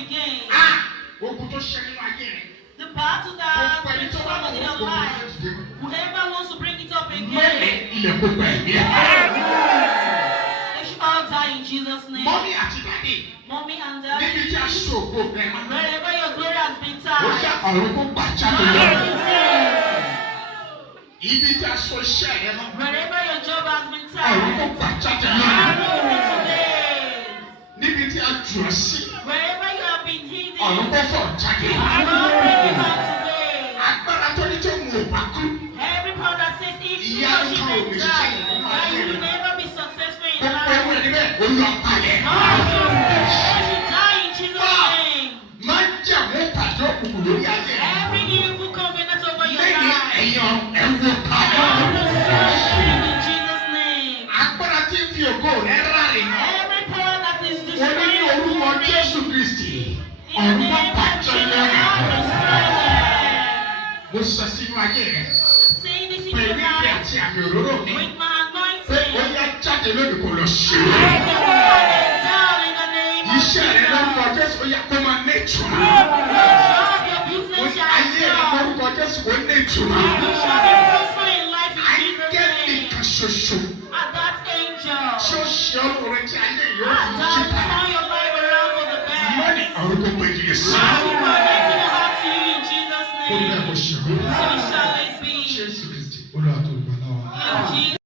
begin. The battle that has been struggled in your life, whoever wants to bring it up again, they should all die in Jesus' name. Mommy and daddy, wherever your glory has been tied, wherever your job has been tied, wherever you have been hidden, every power that says if you touch it and die, that you will never be successful in life. Every evil covenant over your life, in Jesus' name. Every power that is destroying your glory, in the name of Jesus, say this is your life with my anointing. I can exalt in the name of Jesus. Your business shall excel. You shall be prosper in life in Jesus' name. At that angel, that turn your life around for the best. I will connect your heart to you in Jesus' name. So shall it be.